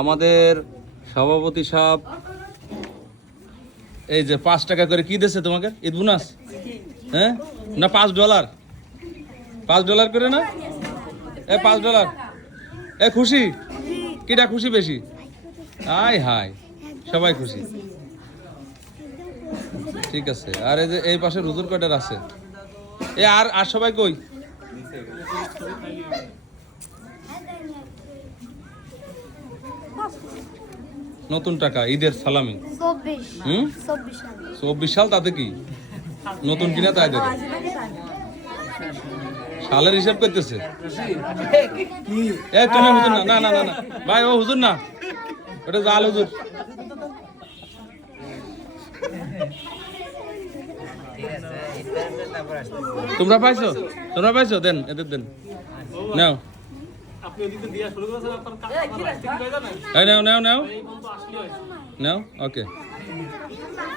আমাদের সভাপতি সাহেব এই যে 5 টাকা করে কি দিয়েছে তোমাকে ঈদ বোনাস? হ্যাঁ না $5 $5 করে না? $5 খুশি? কিটা খুশি বেশি? আয় হায় সবাই খুশি। ঠিক আছে। আর এই যে এই পাশে হুজুর কয়টার আছে? আর সবাই কই? নতুন টাকা ঈদের সালামি 24 সাল, তাতে কি নতুন কিনা তাই দেবে? সালের হিসাব করতেছে। তুমি হুজুর না, না না না না ভাই, ও হুজুর না, ওটা জাল হুজুর। তোমরা পাইছো? দেন এদের দেন, নাও নাও নাও নাও, ওকে।